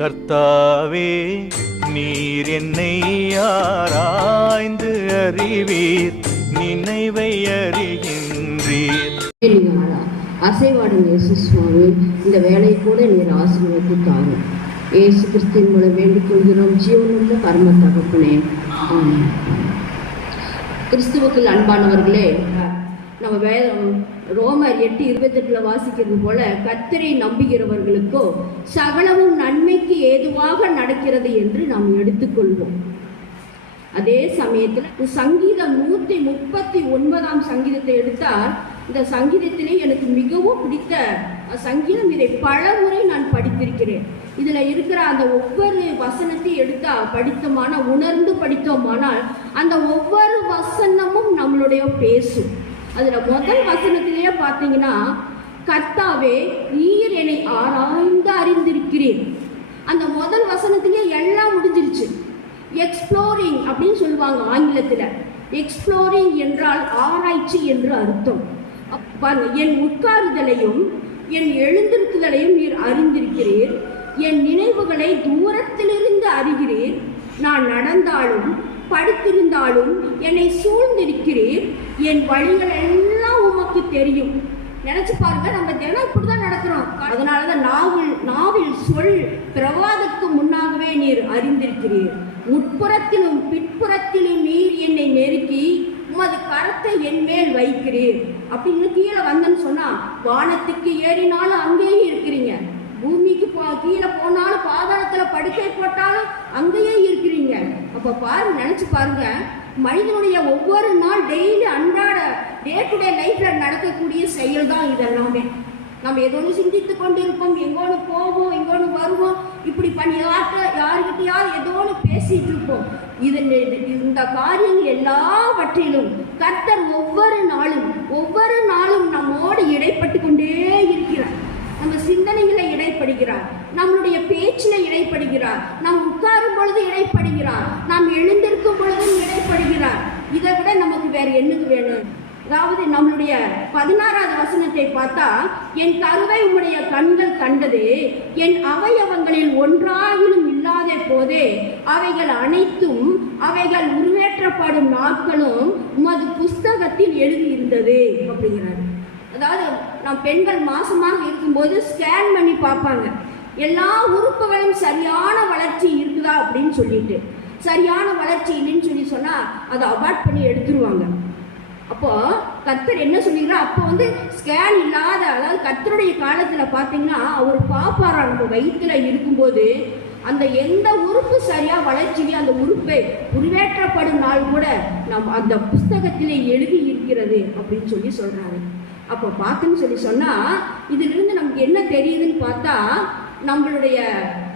கர்த்தாவே நீர் என்னை ஆராய்ந்து அறிவீர், நினைவை அறிகின்றீர். அசைவாடும் இயேசு சுவாமி, இந்த வேலை கூட நீர் ஆசீர்வதித்து தாரும். இயேசு கிறிஸ்துவின் மூலம் வேண்டிக் கொள்கிறோம் ஜீவனுள்ள பரம தகப்பனே, ஆமென். கிறிஸ்துவுக்குள் அன்பானவர்களே, நம்ம ரோமர் 8:28 வாசிக்கிறது போல, கர்த்தரை நம்புகிறவர்களுக்கோ சகலமும் நன்மைக்கு ஏதுவாக நடக்கிறது என்று நாம் எடுத்துக்கொள்வோம். அதே சமயத்தில் சங்கீதம் 139 சங்கீதத்தை எடுத்தால், இந்த சங்கீதத்திலே எனக்கு மிகவும் பிடித்த சங்கீதம், இதை பல முறை நான் படித்திருக்கிறேன். இதில் இருக்கிற அந்த ஒவ்வொரு வசனத்தை எடுத்தா படித்தோமான, உணர்ந்து படித்தோமானால் அந்த ஒவ்வொரு வசனமும் நம்மளுடைய பேசும். அதில் முதல் வசனத்திலேயே பார்த்தீங்கன்னா, கர்த்தாவே நீர் என்னை ஆராய்ந்து அறிந்திருக்கிறீர். அந்த முதல் வசனத்திலேயே எல்லாம் முடிஞ்சிருச்சு. எக்ஸ்ப்ளோரிங் அப்படின்னு சொல்லுவாங்க ஆங்கிலத்தில். எக்ஸ்ப்ளோரிங் என்றால் ஆராய்ச்சி என்று அர்த்தம். என் உட்காருதலையும் என் எழுந்திருக்குதலையும் நீர் அறிந்திருக்கிறீர். என் நினைவுகளை தூரத்திலிருந்து அறிகிறீர். நான் நடந்தாலும் படுத்திருந்தாலும் என்னை சூழ்ந்திருக்கிறீர். என் வழிகள் எல்லாம் உமக்கு தெரியும். நினைச்சு பாருங்க, நம்ம தினம் இப்படிதான் நடக்கிறோம். அதனாலதான் நாவில் சொல் பிரவாதத்துக்கு முன்னாகவே நீர் அறிந்திருக்கிறீர். முற்புறத்திலும் பிற்புறத்திலும் நீர் என்னை நெருக்கி உமது கரத்தை என் மேல் வைக்கிறீர். அப்படின்னு கீழே வந்தேன்னு சொன்னா, வானத்துக்கு ஏறினாலும் அங்கேயே இருக்கிறீங்க, பூமிக்கு கீழே போனாலும் பாதாளத்துல படுக்கை போட்டாலும் அங்கேயே இருக்கிறீங்க. அப்ப பாருங்க, நினைச்சு பாருங்க, மனிதனுடைய ஒவ்வொரு நாள் டெய்லி அன்றாட டே டு டே லைஃப்ல நடக்கக்கூடிய செயல் தான் இதெல்லாமே. நம்ம ஏதோ ஒன்று சிந்தித்து கொண்டு இருப்போம், எங்கோன்னு போவோம், எங்கோன்னு வருவோம், இப்படி பண்ணி யாருக்கிட்டையாவது ஏதோ ஒன்று பேசிட்டு இருப்போம். இந்த காரியங்கள் எல்லாவற்றிலும் கர்த்தர் ஒவ்வொரு நாளும் நம்மோடு இடைப்பட்டு கொண்டே இருக்கிறார். நம்ம சிந்தனைகளை இடைப்படுகிறார், நம்மளுடைய பேச்சில் இடைப்படுகிறார், நாம் உட்காரும் பொழுது இடைப்படுகிறார், நாம் எழுந்திருக்கும் பொழுதும் இடைப்படுகிறார். இதை விட நமக்கு வேற என்னது வேணும்? அதாவது நம்மளுடைய 16வது வசனத்தை பார்த்தா, என் கருவை உம்முடைய கண்கள் கண்டது, என் அவயவங்களில் ஒன்றாகிலும் இல்லாத போதே அவைகள் அனைத்தும் அவைகள் உருவேற்றப்படும் நாட்களும் உமது புஸ்தகத்தில் எழுதியிருந்தது அப்படிங்கிறார். அதாவது நம் பெண்கள் மாசமாக இருக்கும்போது ஸ்கேன் பண்ணி பார்ப்பாங்க, எல்லா உறுப்புகளும் சரியான வளர்ச்சி இருக்குதா அப்படின்னு சொல்லிட்டு. சரியான வளர்ச்சி இல்லைன்னு சொல்லி சொன்னா அதை அபார்ட் பண்ணி எடுத்துருவாங்க. அப்போ கர்த்தர் என்ன சொல்லிடுறா, அப்போ ஸ்கேன் இல்லாத, அதாவது கர்த்தருடைய காலத்துல பார்த்தீங்கன்னா அவர் பாப்பாரா, நம்ம வயிற்றுல இருக்கும்போது அந்த எந்த உறுப்பு சரியா வளர்ச்சியோ அந்த உறுப்பை உருவேற்றப்படும் நாள் கூட நம் அந்த புஸ்தகத்திலே எழுதி இருக்கிறது அப்படின்னு சொல்லி சொல்றாரு. அப்போ பார்த்துன்னு சொல்லி சொன்னா, இதிலிருந்து நமக்கு என்ன தெரியுதுன்னு பார்த்தா, நம்மளுடைய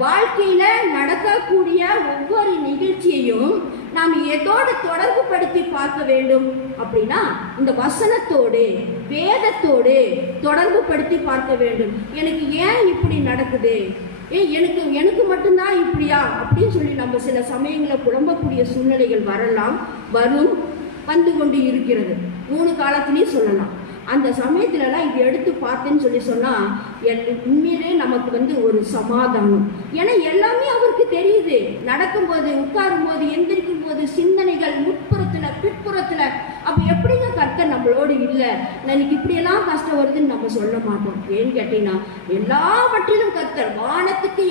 வாழ்க்கையில நடக்கக்கூடிய ஒவ்வொரு நிகழ்ச்சியையும் நாம் எதோடு தொடர்பு படுத்தி பார்க்க வேண்டும் அப்படின்னா, இந்த வசனத்தோடு வேதத்தோடு தொடர்பு படுத்தி பார்க்க வேண்டும். எனக்கு ஏன் இப்படி நடக்குது, எனக்கு மட்டும்தான் இப்படியா அப்படின்னு சொல்லி நம்ம சில சமயங்களில் புலம்பக்கூடிய சூழ்நிலைகள் வந்து கொண்டு இருக்கிறது. 3 காலத்திலையும் சொல்லலாம். அந்த சமயத்துலலாம் இது எடுத்து பார்த்தேன்னு சொல்லி சொன்னால் உண்மையிலே நமக்கு ஒரு சமாதானம். ஏன்னா எல்லாமே அவருக்கு தெரியுது. நடக்கும்போது, உட்காரும்போது, எந்திரிக்கும் போது சிந்தனைகள் முற்புறத்தில் பிற்புறத்தில். அப்போ எப்படிங்க கர்த்தர் நம்மளோடு இல்லை, எனக்கு இப்படியெல்லாம் கஷ்டம் வருதுன்னு நம்ம சொல்ல மாட்டோம். ஏன்னு கேட்டீங்கன்னா, எல்லாவற்றிலும் கர்த்தர் வானத்துக்கு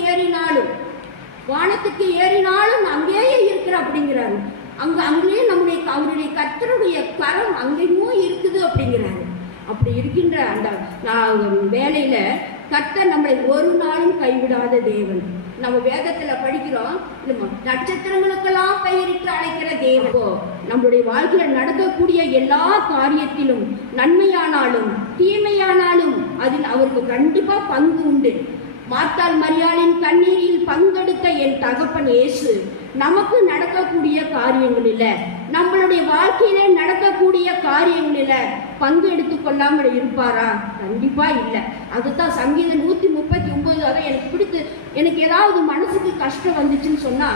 ஏறினாலும் அங்கேயே இருக்கிற அப்படிங்கிறாரு. அங்கேயே அவருடைய கர்த்தருடைய கரம் அங்கேயும் இருக்குது அப்படிங்கிறாரு. அப்படி இருக்கின்ற அந்த வேலையில கர்த்தர் நம்மளை ஒரு நாளும் கைவிடாத தேவன். நம்ம வேதத்துல படிக்கிறோம், நட்சத்திரங்களுக்கெல்லாம் பெயரிட்டு அழைக்கிற தேவன். நம்மளுடைய வாழ்க்கையில நடக்கக்கூடிய எல்லா காரியத்திலும் நன்மையானாலும் தீமையானாலும் அதில் அவருக்கு கண்டிப்பா பங்கு உண்டு. மார்த்தாள் மரியாளின் கண்ணீரில் பங்கெடுத்த என் தகப்பன் இயேசு நமக்கு நடக்கக்கூடிய காரியங்களில், நம்மளுடைய வாழ்க்கையில நடக்கக்கூடிய காரியங்களில் பங்கு எடுத்துக்கொள்ளாமல் இருப்பாரா? கண்டிப்பா இல்லை. அதுதான் சங்கீதம் 139. அதான் எனக்கு பிடித்து, எனக்கு ஏதாவது மனசுக்கு கஷ்டம் வந்துச்சுன்னு சொன்னா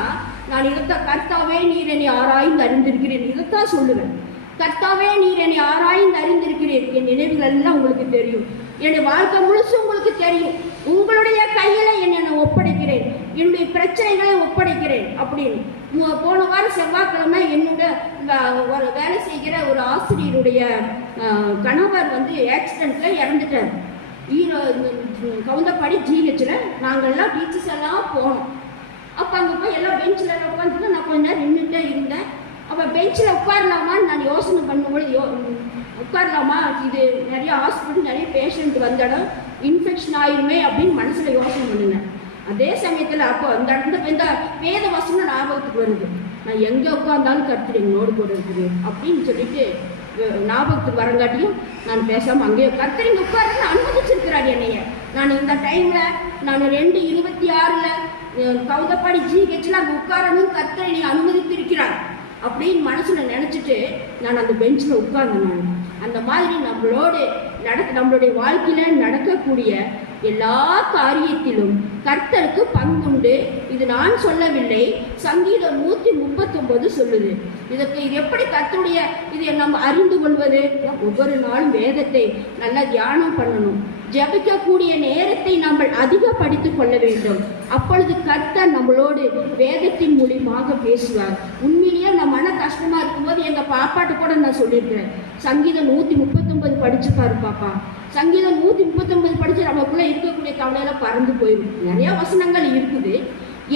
நான் இதைத்தான், கர்த்தாவே நீர் என்னை ஆராய்ந்து அறிந்திருக்கிறேன், இதைத்தான் சொல்லுவேன். கர்த்தாவே நீர் என்னை ஆராய்ந்து அறிந்திருக்கிறேன், என் நினைவுகள் எல்லாம் உங்களுக்கு தெரியும், என்னுடைய வாழ்க்கை முழுசும் உங்களுக்கு தெரியும், உங்களுடைய கையில என்னை ஒப்படைக்கிறேன், என்னுடைய பிரச்சனைகளை ஒப்படைக்கிறேன் அப்படின்னு. போன வாரம் செவ்வாய்க்கிழமை என்னோட ஒரு வேலை செய்கிற ஒரு ஆசிரியருடைய கணவர் வந்து ஆக்சிடென்ட்ல இறந்துட்டார். கவுந்தப்பாடி ஜிஹெச்ல நாங்கள்லாம் டீச்சர்ஸ் எல்லாம் போனோம். அப்போ அங்கே போய் எல்லாம் பெஞ்சில் உட்காந்துட்டு நான் கொஞ்ச நேரம் நின்றுட்டே இருந்தேன். அப்போ பெஞ்சில் உட்காரலாமான்னு நான் யோசனை பண்ணும்போது உட்காரலாமா, இது நிறைய ஹாஸ்பிட்டல் நிறைய பேஷண்ட் வந்த இடம், இன்ஃபெக்ஷன் ஆயிருமே அப்படின்னு மனசில் யோசனை பண்ணினேன். அதே சமயத்தில் அப்போ இந்த வேத வசனம் ஞாபகத்துக்கு வருது. நான் எங்கே உட்கார்ந்தாலும் கர்த்தர் என்னோடு கூட இருக்குது அப்படின்னு சொல்லிட்டு ஞாபகத்துக்கு வரங்காட்டியும் நான் பேசாமல் அங்கேயே கர்த்தர் இங்கே உட்கார்ந்து அனுமதிச்சிருக்கிறார் என்னைய. நான் இந்த டைமில் நான் 2:26 கவுந்தப்பாடி ஜிஹெச்ல அங்கே உட்காரணும் கர்த்தர் என்னை அனுமதித்திருக்கிறார் அப்படின்னு மனசில் நினச்சிட்டு நான் அந்த பெஞ்சில் உட்கார்ந்தேன். நான் அந்த மாதிரி நம்மளுடைய வாழ்க்கையில் நடக்கக்கூடிய எல்லா காரியத்திலும் கர்த்தருக்கு பங்குண்டு. இது நான் சொல்லவில்லை, சங்கீதம் 139 சொல்லுது. இது எப்படி கர்த்தருடைய இதை நம்ம அறிந்து கொள்வது? ஒவ்வொரு நாளும் வேதத்தை நல்லா தியானம் பண்ணணும். ஜபிக்கக்கூடிய நேரத்தை நாம் அதிக படித்து கொள்ள வேண்டும். அப்பொழுது கர்த்தர் நம்மளோடு வேதத்தின் மூலியமாக பேசுவார். உண்மையிலேயே நான் மன கஷ்டமா இருக்கும்போது எங்க பாப்பாட்டு கூட நான் சொல்லியிருக்கிறேன், சங்கீதம் 139 படிச்சு பாரு பாப்பா. சங்கீதம் 139 படிச்சு நமக்குள்ள இருக்கக்கூடிய கவலையெல்லாம் பறந்து போயிடும். நிறைய வசனங்கள் இருக்குது.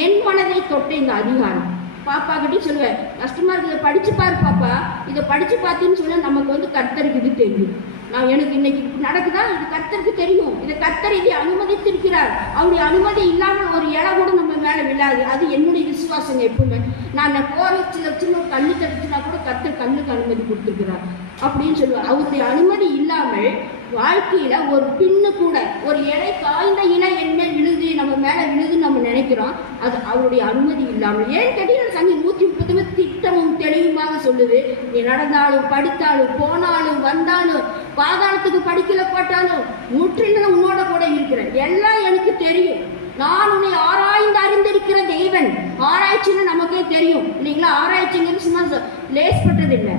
என் மனதை தொட்ட இந்த அதிகாரம் பாப்பா கிட்டே சொல்லுவேன், கஷ்டமா இருக்குது படிச்சு பாரு பாப்பா, இதை படிச்சு பார்த்தீங்கன்னு சொன்னா நமக்கு வந்து கர்த்தருக்கு இது தெரியும். நான் எனக்கு இன்னைக்கு நடக்குதா, இது கர்த்தருக்கு தெரியும். இதை கர்த்தர் இதை அனுமதித்திருக்கிறார். அவருடைய அனுமதி இல்லாமல் ஒரு இடம் கூட நம்ம மேலே விழாது. அது என்னுடைய விசுவாசங்க. எப்பவுமே நான் போற சின்ன கண்ணு தடுச்சுனா கூட கர்த்தர் கண்ணுக்கு அனுமதி கொடுத்துருக்கிறார் அப்படின்னு சொல்லுவார். அவருடைய அனுமதி இல்லாமல் வாழ்க்கையில ஒரு பின்னு கூட ஒரு இலை காய்ந்த இலை என்ன விழுது நம்ம மேல விழுதுன்னு நம்ம நினைக்கிறோம். அது அவருடைய அனுமதி இல்லாமல். ஏன் கேட்டீங்கன்னா சங்கி 139 திட்டமும் தெளிவுமாக சொல்லுது. நீ நடந்தாலும் படுத்தாலும் போனாலும் வந்தாலும் பாதாளத்துக்கு படிக்கல போட்டாலும் முற்றிலும் உன்னோட கூட இருக்கிறேன். எல்லாம் எனக்கு தெரியும். நான் உன்னை ஆராய்ந்து அறிந்திருக்கிற தேவன். ஆராய்ச்சின்னு நமக்கே தெரியும் இல்லைங்களா? ஆராய்ச்சிங்கிறது சும்மா லேஸ்பட்டது இல்லை.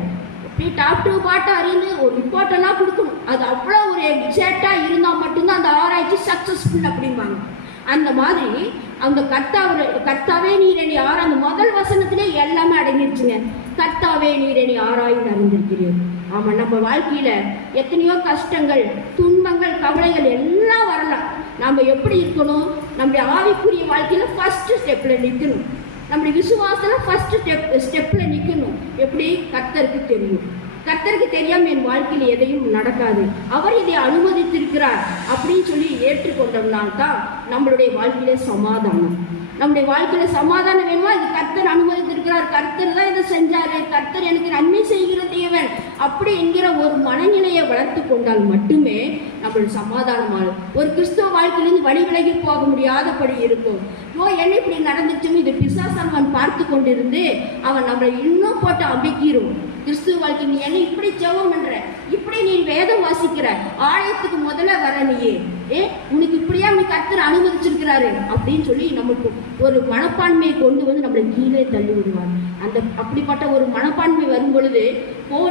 இப்படி டாப் டு பாட்டம் அறிந்து ஒரு ரிப்போர்ட்டெல்லாம் கொடுக்கணும். அது அவ்வளோ ஒரு எக்ஸாக்டாக இருந்தால் மட்டும்தான் அந்த ஆராய்ச்சி சக்ஸஸ்ஃபுல் அப்படிம்பாங்க. அந்த மாதிரி அந்த கர்த்தாவே நீர் என்னை அந்த முதல் வசனத்திலே எல்லாமே அடங்கிடுச்சுங்க. கர்த்தாவே நீர் என்னை ஆராய்ந்து அறிந்திருக்கிறீர். ஆமாம், நம்ம வாழ்க்கையில் எத்தனையோ கஷ்டங்கள், துன்பங்கள், கவலைகள் எல்லாம் வரலாம். நம்ம எப்படி இருக்கணும்? நம்முடைய ஆவிக்குரிய வாழ்க்கையில் ஃபர்ஸ்ட் ஸ்டெப்பில் நிற்கணும். நம்முடைய விசுவாசத்தில் ஃபர்ஸ்ட் ஸ்டெப்பில் நிற்கணும். எப்படி? கர்த்தருக்கு தெரியும். கர்த்தருக்கு தெரியாமல் என் வாழ்க்கையில் எதையும் நடக்காது, அவர் இதை அனுமதித்திருக்கிறார் அப்படின்னு சொல்லி ஏற்றுக்கொண்டோம்னால்தான் நம்மளுடைய வாழ்க்கையில சமாதானம். நம்முடைய வாழ்க்கையில சமாதானம் வேணுமா? இது கர்த்தர் அனுமதித்திருக்கிறார், கர்த்தர் தான் இதை செஞ்சாரு, கர்த்தர் எனக்கு நன்மை செய்கிற தேவன் அப்படி என்கிற ஒரு மனநிலையை வளர்த்து கொண்டால் மட்டுமே நம்மளுடைய சமாதானமாகும். ஒரு கிறிஸ்துவ வாழ்க்கையிலிருந்து வழி விலகி போக முடியாதபடி இருக்கும். என்ன இப்படி நடந்துச்சுன்னு இது பிசாசானவன் பார்த்து கொண்டிருந்து அவன் நம்மளை இன்னும் போட்டு அமைக்கிறோம். கிறிஸ்துவ வாழ்க்கை நீ என்ன இப்படி ஜெபம் பண்ற, இப்படி நீ வேதம் வாசிக்கிற, ஆலயத்துக்கு முதல்ல வர நீயே உனக்கு இப்படியா நீ கர்த்தர் அனுமதிச்சிருக்கிறாரு அப்படின்னு சொல்லி நமக்கு ஒரு மனப்பான்மையை கொண்டு வந்து நம்மளை கீழே தள்ளி விடுவார். அப்படிப்பட்ட ஒரு மனப்பான்மை வரும் பொழுது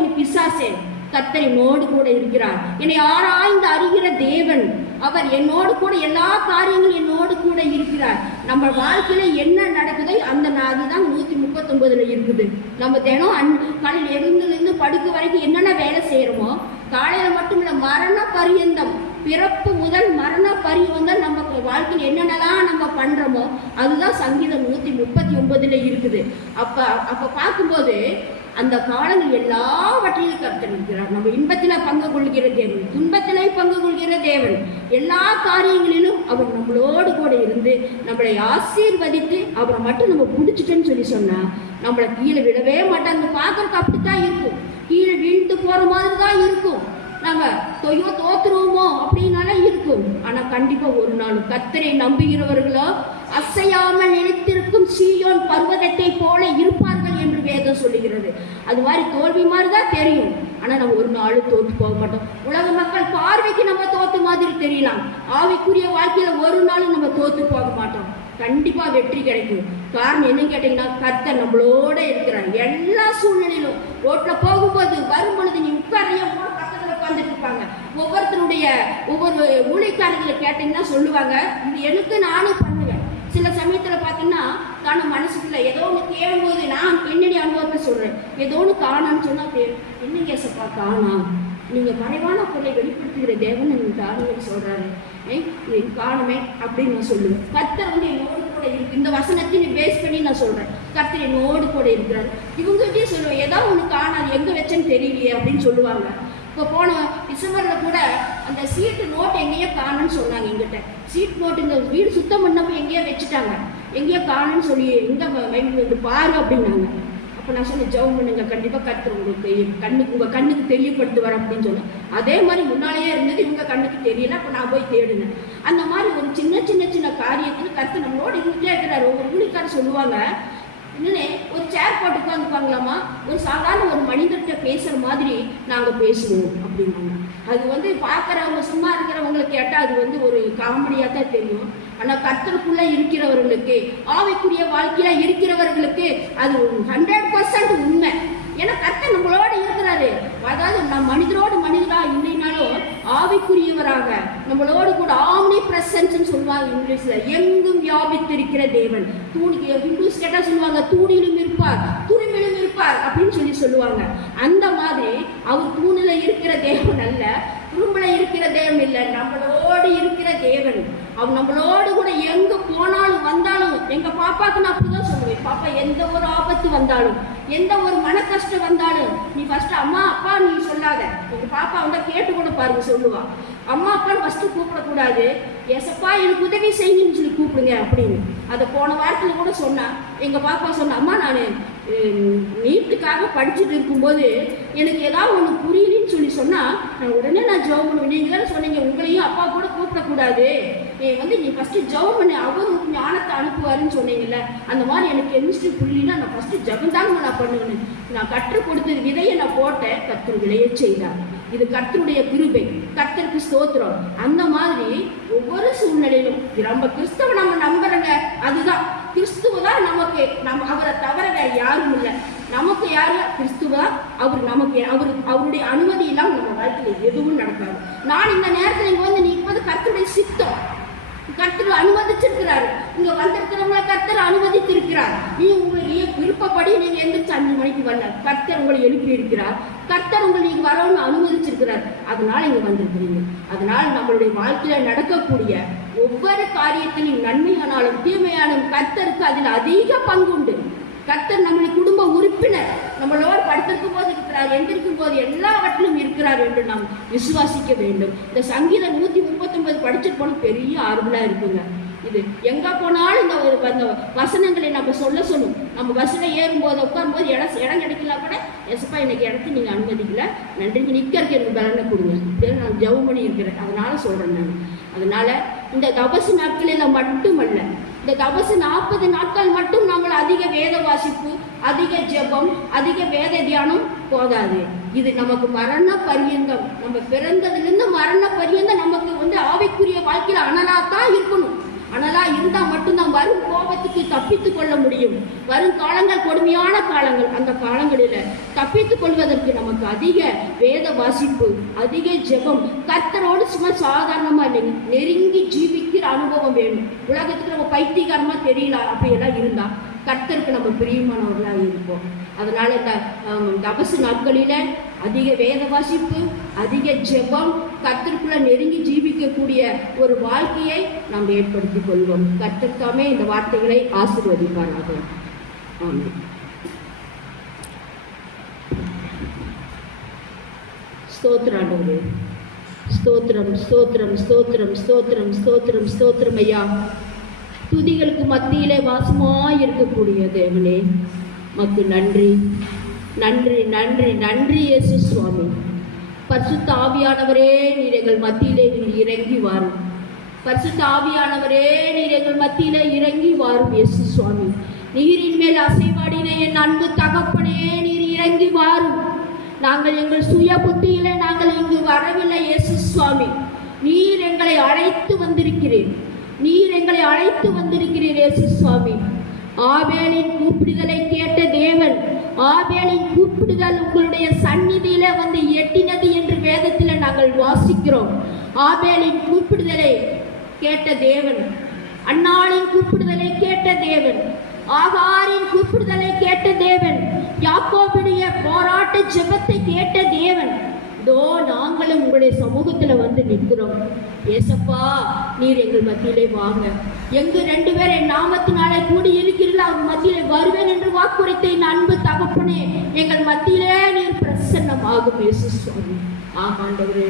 நீ பிசாசே, கர்த்தர் என்னோடு கூட இருக்கிறார், என்னை ஆராய்ந்து அறிகிற தேவன், அவர் என்னோடு கூட எல்லா காரியங்களும் என்னோடு கூட இருக்கிறார். நம்ம வாழ்க்கையில என்ன நடக்குதோ அதுதான் 139 இருக்குது. நம்ம தினம் காலையில் எழுந்திலிருந்து படுக்க வரைக்கும் என்னென்ன வேலை செய்யறோமோ, காலையில மட்டும் இல்ல மரண பரியந்தம், பிறப்பு முதல் மரண பரியந்தம் நம்ம வாழ்க்கையில் என்னென்னலாம் நம்ம பண்றோமோ அதுதான் சங்கீதம் 139 இருக்குது. அப்ப பார்க்கும்போது அந்த காலங்கள் எல்லாவற்றையும் கர்த்தர் இருக்கிறார். நம்ம இன்பத்தில பங்கு கொள்கிற தேவன், துன்பத்திலே பங்கு கொள்கிற தேவன், எல்லா காரியங்களிலும் அவர் நம்மளோடு கூட இருந்து நம்மளை ஆசீர்வதித்து அவரை மட்டும் நம்ம பிடிச்சிட்டோன்னு சொல்லி சொன்னா நம்மளை கீழே விடவே மாட்டாங்க. பார்க்கறதுக்கு அப்படித்தான் இருக்கும், கீழே வீழ்ந்து போற மாதிரி தான் இருக்கும். நம்ம தோத்துருவோமோ அப்படின்னாலே இருக்கும். ஆனா கண்டிப்பா ஒரு நாள் கர்த்தரை நம்புகிறவர்களோ அசையாமல் நிலைத்திருக்கும் சீயோன் பர்வதத்தை போல இருப்பார்கள் என்று வேதம் சொல்லுகிறது. அது மாதிரி தோல்வி மாதிரிதான் தெரியும், ஆனா நம்ம ஒரு நாள் தோற்று போக மாட்டோம். உலக மக்கள் பார்வைக்கு நம்ம தோத்து மாதிரி தெரியலாம், ஆவிக்குரிய வாழ்க்கையில ஒரு நாளும் நம்ம தோத்து போக மாட்டோம். கண்டிப்பா வெற்றி கிடைக்கும். காரணம் என்னன்னு கேட்டீங்கன்னா கர்த்தர் நம்மளோட இருக்கிறார். எல்லா சூழ்நிலையிலும் ரோட்ல போகும்போது வரும் பொழுது நீ உட்காரைய பக்கத்துல உட்கார்ந்துட்டு இருப்பாங்க. ஒவ்வொருத்தருடைய ஒவ்வொரு ஊழியக்காரர்களை கேட்டீங்கன்னா சொல்லுவாங்க, இது எனக்கு நானும் பண்ணுவேன். சில சமயத்தில் பார்த்தீங்கன்னா நான் மனசுக்குள்ள ஏதோ ஒன்று தேடும்போது நான் என்னுடைய அனுபவத்தை சொல்கிறேன். ஏதோ ஒன்று காணான்னு சொன்னால் என்னங்க ஏசப்பா காணா, நீங்கள் மறைவான பொருளை வெளிப்படுத்துகிற தேவன் எனக்கு தானியல் சொல்கிறாரு, காணுமே அப்படின்னு நான் சொல்லுவேன். கர்த்தர் வந்து என்னோடு கூட இருக்கு. இந்த வசனத்தை பேஸ் பண்ணி நான் சொல்கிறேன், கர்த்தர் என்னோடு கூட இருக்கிறாரு. இவங்ககிட்டயே சொல்லுவேன், ஏதாவது ஒன்று காணாது, எங்கே வச்சேன்னு தெரியலையே அப்படின்னு சொல்லுவாங்க. இப்போ போன டிசம்பரில் கூட அந்த சீட்டு நோட்டு எங்கேயோ காணுன்னு சொன்னாங்க எங்கிட்ட. சீட் நோட்டு இந்த வீடு சுத்தம் பண்ணப்போ எங்கேயோ வச்சுட்டாங்க, எங்கேயோ காணுன்னு சொல்லி எங்கே வந்து பாரு அப்படின்னாங்க. அப்போ நான் சொன்னேன், ஜெபம் பண்ணுங்க, கண்டிப்பாக கர்த்தர் உங்களுக்கு உங்கள் கண்ணுக்கு தெரியப்படுத்துவார் அப்படின்னு சொன்னேன். அதே மாதிரி முன்னாலேயே இருந்தது, இவங்க கண்ணுக்கு தெரியல. அப்போ நான் போய் தேடினேன். அந்த மாதிரி ஒரு சின்ன சின்ன சின்ன காரியத்தில் கர்த்தர் நம்மளோட இருந்துகிட்டே இருக்கிறார். ஒவ்வொரு ஊழிக்காரர் சொல்லுவாங்க, இன்னொன்று ஒரு சேர் போட்டு உட்காந்துப்பாங்களாமா, ஒரு சாதாரண ஒரு மனிதர்கிட்ட பேசுகிற மாதிரி நாங்கள் பேசுவோம் அப்படின்னாங்க. அது வந்து பார்க்குறவங்க சும்மா இருக்கிறவங்களுக்கு கேட்டால் அது வந்து ஒரு காமெடியாக தான் தெரியும். ஆனால் கர்த்தருக்குள்ளே இருக்கிறவர்களுக்கு, ஆவிக்குரிய வாழ்க்கையில் இருக்கிறவர்களுக்கு அது 100% உண்மை. ஏன்னா கர்த்தர் நம்மளோட இருக்கிறாரு. அதாவது நம்ம மனிதரோடு மனிதராக இல்லைனாலும் ஆவிக்குரியவராக நம்மளோடு கூட ஆம்னி பிரசன்ஸ் சொல்லுவாங்க இங்கிலீஷ்ல, எங்கும் வியாபித்திருக்கிற தேவன். ஹிந்துஸ் கேட்டால் சொல்லுவாங்க, தூணிலும் இருப்பார் துரும்பிலும் இருப்பார் அப்படின்னு சொல்லுவாங்க. அந்த மாதிரி அவர் தூணில் இருக்கிற தேவன் அல்ல, துரும்புல இருக்கிற தேவன் இல்லை, நம்மளோடு இருக்கிற தேவன். அவர் நம்மளோடு கூட எங்க போனாலும் வந்தாலும், எங்க பாப்பாவுக்கு நான் அப்படிதான் சொல்லுவேன், பாப்பா எந்த ஒரு ஆபத்து வந்தாலும், எந்த ஒரு மன கஷ்டம் வந்தாலும், நீ ஃபர்ஸ்ட் அம்மா அப்பா நீ சொல்லாத. எங்க பாப்பா வந்தா கேட்டு கூட பாருங்க சொல்லுவா, அம்மா அப்பான்னு ஃபர்ஸ்ட் கூப்பிடக்கூடாது, ஏசப்பா எனக்கு உதவி செய்யுன்னு சொல்லி கூப்பிடுங்க அப்படின்னு. அதை போன வாரத்தில் கூட சொன்னா, எங்க பாப்பா சொன்ன, அம்மா நான் நீட்டுக்காக படிச்சுட்டு இருக்கும்போது எனக்கு ஏதாவது ஒன்று புரியலன்னு சொல்லி சொன்னால் நான் உடனே நான் ஜெபம் பண்ணுவேன். நீங்கள் தானே சொன்னீங்க உங்களையும் அப்பா கூட கூப்பிடக்கூடாது, நீ ஃபஸ்ட்டு ஜெபம் பண்ணி அவரும் ஞானத்தை அனுப்புவாருன்னு சொன்னீங்கல்ல, அந்த மாதிரி எனக்கு கெமிஸ்ட்ரி புரியலன்னா நான் ஃபஸ்ட்டு ஜெபம் தாங்க நான் பண்ணுவேன். நான் கற்றுக் கொடுத்தது விதையை நான் போட்டேன், கர்த்தர் விளைய செய்தார். இது கர்த்தருடைய கிருபை, கர்த்தருக்கு ஸ்தோத்திரம். அந்த மாதிரி ஒவ்வொரு சூழ்நிலையிலும் நம்ம கிறிஸ்தவ நம்ம நம்புறங்க, அதுதான் கிறிஸ்துவ தான் நமக்கு, நம்ம அவரை தவிர வேற யாரும் இல்லை. நமக்கு யாரு கிறிஸ்துவா, அவர் நமக்கு அவருடைய அனுமதி இல்லாமல் நம்ம வாழ்க்கையில் எதுவும் நடக்காது. நான் இந்த நேரத்தில் இங்கே வந்து நீ வந்து கர்த்தருடைய சித்தம், கர்த்தர் அனுமதிச்சிருக்கிறாரு, இங்க வந்திருக்கிறவங்களை கர்த்தர் அனுமதித்திருக்கிறார். நீ உங்களுக்கு விருப்பப்படி நீங்க எந்திரிச்சு 5 மணிக்கு வரல, கர்த்தர் உங்களை எழுப்பி இருக்கிறார், கர்த்தர் உங்களை நீங்க வரணும்னு அனுமதிச்சிருக்கிறார், அதனால இங்க வந்திருக்கிறீங்க. அதனால நம்மளுடைய வாழ்க்கையில நடக்கக்கூடிய ஒவ்வொரு காரியத்திலும் நன்மையானாலும் தீமையானாலும் கர்த்தருக்கு அதில் அதிக பங்குண்டு. கர்த்தர் நம்மளுடைய குடும்ப உறுப்பினர், நம்மளோடு படுத்திருக்கும் போது இருக்கிறார், எந்திருக்கும் போது எல்லாவற்றிலும் இருக்கிறார் என்று நாம் விசுவாசிக்க வேண்டும். இந்த சங்கீதம் 139 படிச்சுட்டு போனால் பெரிய ஆர்வலாக இருக்குங்க. இது எங்கே போனாலும் இந்த வசனங்களை நம்ம சொல்லும். நம்ம பஸ்ஸில் ஏறும்போது உட்காரும்போது இடம் கிடைக்கல கூட, எஸ்ப்பா இன்னைக்கு இடத்த நீங்கள் அனுமதிக்கல, நன்றிக்கு நிற்கிறதுக்கு எனக்கு பலனை கொடுங்க, நான் ஜெபம் பண்ணி இருக்கிறேன், அதனால சொல்கிறேன் நான். அதனால இந்த தபசு நாட்களில் மட்டுமல்ல, இந்த தபசு 40 நாட்கள் மட்டும் நாங்கள் அதிக வேத வாசிப்பு, அதிக ஜெபம், அதிக வேத தியானம் போதாது. இது நமக்கு மரண பரியந்தம், நம்ம பிறந்ததுலேருந்து மரண பரியந்தம் நமக்கு வந்து ஆவிக்குரிய வாழ்க்கையில் அனலாத்தான் இருக்கணும். அனலா இருந்தால் மட்டும்தான் வரும் கோபத்துக்கு தப்பித்து கொள்ள முடியும். வரும் காலங்கள் கொடுமையான காலங்கள், அந்த காலங்களில் தப்பித்து கொள்வதற்கு நமக்கு அதிக வேத வாசிப்பு, அதிக ஜெபம், கர்த்தரோடு சும்மா சாதாரணமாக நெருங்கி ஜீவிக்கிற அனுபவம் வேணும். உலகத்துக்கு நம்ம பைத்தியகாரமாக தெரியல, அப்படியெல்லாம் இருந்தால் கர்த்தருக்கு நம்ம பிரியமானவர்களாக இருப்போம். அதனால இந்த தபசு நாட்களில் அதிக வேத வாசிப்பு, அதிக ஜெபம், கர்த்தருக்குள்ள நெருங்கி ஜீவிக்கக்கூடிய ஒரு வாழ்க்கையை நாம் ஏற்படுத்திக் கொள்வோம். கர்த்தருக்காமே இந்த வார்த்தைகளை ஆசீர்வதிப்பாராக. ஆமென். ஸ்தோத்திராண்டவரே, ஸ்தோத்திரம் ஸ்தோத்திரம் ஸ்தோத்திரம் ஸ்தோத்திரம் ஸ்தோத்திரம் ஸ்தோத்திரம் ஐயா. துதிகளுக்கு மத்தியிலே வாசமாய் இருக்கக்கூடிய தேவனே, மக்கு நன்றி நன்றி நன்றி நன்றி இயேசு சுவாமி. பரிசுத்த ஆவியானவரே, நீர் எங்கள் மத்தியிலே நீர் இறங்கி வாரும். பரிசுத்த ஆவியானவரே, நீர் எங்கள் மத்தியிலே இறங்கி வாரும் இயேசு சுவாமி. நீரின் மேல் அசைவாடின என் அன்பு தகப்பனே, நீர் இறங்கி வாரும். நாங்கள் எங்கள் சுய புத்தியிலே நாங்கள் இங்கு வரவில்லை இயேசு சுவாமி. நீர் எங்களை அழைத்து வந்திருக்கிறீர், நீர் எங்களை அழைத்து வந்திருக்கிறீர் இயேசு சுவாமி. ஆபேலின் கூப்பிடுதலை கேட்ட தேவன், ஆபேலின் கூப்பிடுதல் உங்களுடைய சந்நிதியில வந்து எட்டினது என்று வேதத்தில் நாங்கள் வாசிக்கிறோம். ஆபேலின் கூப்பிடுதலை கேட்ட தேவன் அன்னாளின் கூப்பிடுதலை கேட்ட தேவன், ஆகாரின் கூப்பிடுதலை கேட்ட தேவன், யாக்கோபுடைய போராட்ட ஜெபத்தை கேட்ட தேவன். இதோ நாங்களும் உங்களுடைய சமூகத்துல வந்து நிற்கிறோம். ஏசப்பா, நீர் எங்கள் மத்தியிலே வாங்க. எங்கு 2 பேர் என் நாமத்தினாலே கூடி இருக்கிறீர்கள் அவர் மத்தியிலே வருவேன் என்று வாக்குரைத்த என் அன்பு தகப்பனே, எங்கள் மத்தியிலே நீர் பிரசன்னமாகும் இயேசு சுவாமி. ஆமாண்டவரே,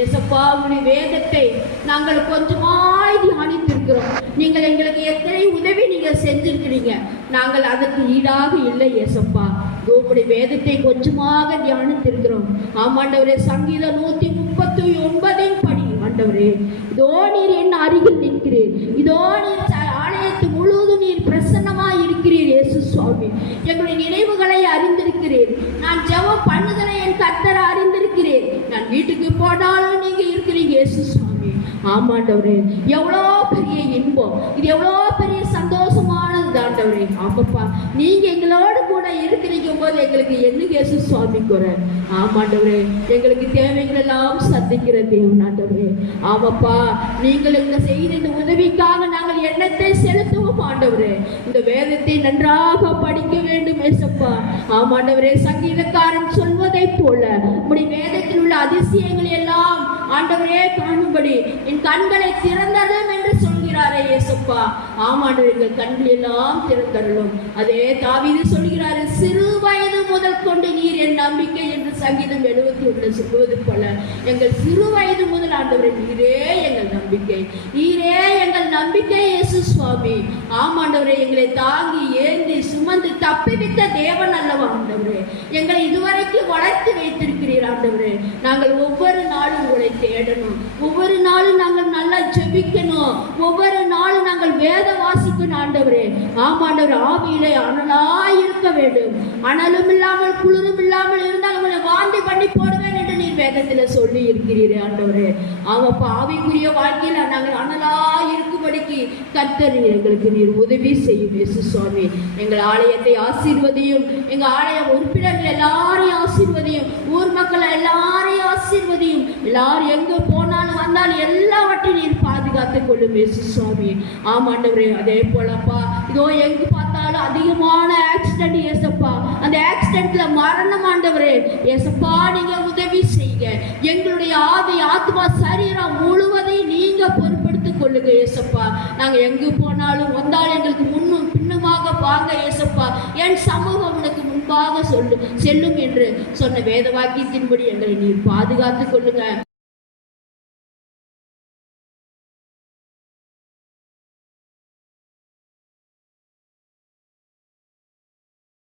ஏசப்பா, உங்களுடைய வேதத்தை நாங்கள் கொஞ்சமாய் தியானித்திருக்கிறோம். நீங்கள் எங்களுக்கு எத்தனை உதவி நீங்கள் செஞ்சிருக்கிறீங்க. நாங்கள் அதற்கு ஈடாக இல்லை ஏசப்பா. உங்களுடைய வேதத்தை கொஞ்சமாக தியானித்திருக்கிறோம். ஆமாண்டவரே, சங்கீதம் 139 படி ஆண்டவரே, இதோ நீர் என் அருகில் நிற்கிறீர். இதோ நீர் ஆலயத்து முழுவதும் நீர் பிரசன்னமாய் இருக்கிறீர் இயேசு சுவாமி. எங்களுடைய நினைவுகளை அறிந்திருக்கிறீர். நான் ஜெபம் பண்ணுதலை என் கர்த்தர் அறிந்திருக்கிறேன். நான் வீட்டுக்கு போனாலும் நீங்க இருக்கிறீங்க இயேசு சுவாமி. ஆமாண்டவரே, எவ்வளோ பெரிய இன்பம் இது, எவ்வளோ பெரிய சந்தோஷமானது ஆண்டவரே. ஆமாப்பா, நீங்க எங்களோடு கூட இருக்கிறீங்க போது எங்களுக்கு என்ன இயேசு சுவாமி குறை. ஆமாண்டவரே, எங்களுக்கு தேவைகள் எல்லாம் சந்திக்கிற தேவன் ஆண்டவரே. ஆமாப்பா, நீங்கள் இந்த செய்த இந்த உதவிக்காக நாங்கள் எண்ணத்தை செலுத்துவோம் ஆண்டவரே. இந்த வேதத்தை நன்றாக படிக்க வேண்டும் ஏசப்பா. ஆமாண்டவரே, சங்கீதக்காரன் சொல்வதை போல உம்முடைய வேதத்தில் உள்ள அதிசயங்களை எல்லாம் ஆண்டவரே காணும்படி என் கண்களை திறந்தரும் என்று சொல்கிறாரே ஏசப்பா. ஆமாண்டவர், எங்கள் கண்கள் எல்லாம் திறந்தருளும். அதே தாவீது சொல்கிறாரு, சிறு வயது முதல் கொண்டு நீர் என் நம்பிக்கை என்று சங்கீதம் 71 சொல்வது போல எங்கள் சிறு வயது முதல் ஆண்டவரே நீரே எங்கள் நம்பிக்கை, நீரே எங்கள் நம்பிக்கை இயேசு சுவாமி. ஆமாண்டவரே, எங்களை தாங்கி ஏந்தி சுமந்து தப்பிவித்த தேவன் அல்லவா ஆண்டவரே. எங்களை இதுவரைக்கும் வளர்த்து வைத்திருக்கிறீர் ஆண்டவரே. நாங்கள் ஒவ்வொரு நாளும் உங்களை தேடணும், ஒவ்வொரு நாளும் நாங்கள் நல்லா ஜெபிக்கணும், ஒவ்வொரு நாளும் நாங்கள் வேத வாசிக்கணும் ஆண்டவரே. ஆமாண்டவரே, ஆவியிலே அனலாய் இருக்க வேண்டும். அனலும் இல்லாமல் குளிரும் இல்லாமல் இருந்தால் உங்களை வாந்தி பண்ணி போடுவேன் என்று நீர் வேதத்தில் சொல்லி இருக்கிறீரே ஆண்டவரே. ஆமாப்பா, ஆவிக்குரிய வாழ்க்கையில் நாங்கள் அனலாய் இருக்கும்படிக்கு கர்த்தர் எங்களுக்கு நீர் உதவி செய்யும் இயேசு சுவாமி. எங்கள் ஆலயத்தை ஆசீர்வதியும், எங்கள் ஆலய உறுப்பினர்கள் எல்லாரையும் ஆசீர்வதியும், ஊர் மக்கள் எல்லாரையும் ஆசீர்வதியும். எல்லாரும் எங்க போனாலும் வந்தாலும் எல்லாவற்றையும் நீர் பாதுகாத்துக் கொள்ளும் இயேசு சுவாமி. ஆமாண்டவரே, அதே போலப்பா, இதோ எங்கு பார்த்தாலும் அதிகமான ஆக்சிடென்ட் ஏசப்பா. அந்த ஆக்சிடென்ட்ல மரணம் ஆண்டவரே. ஏசப்பா, நீங்க உதவி செய்யுங்க. எங்களுடைய ஆவி ஆத்மா சரீரம் முழுவதையும் நீங்க பொறுப்படுத்திக் கொள்ளுங்க ஏசப்பா. நாங்க எங்கு போனாலும் வந்தாலும் எங்களுக்கு முன்னும் பின்னுமாக வாங்க ஏசப்பா. என் சமூகம் உனக்கு முன்பாக செல்லும் என்று சொன்ன வேத வாக்கியத்தின்படி எங்களை நீர் பாதுகாத்துக் கொள்ளுங்க.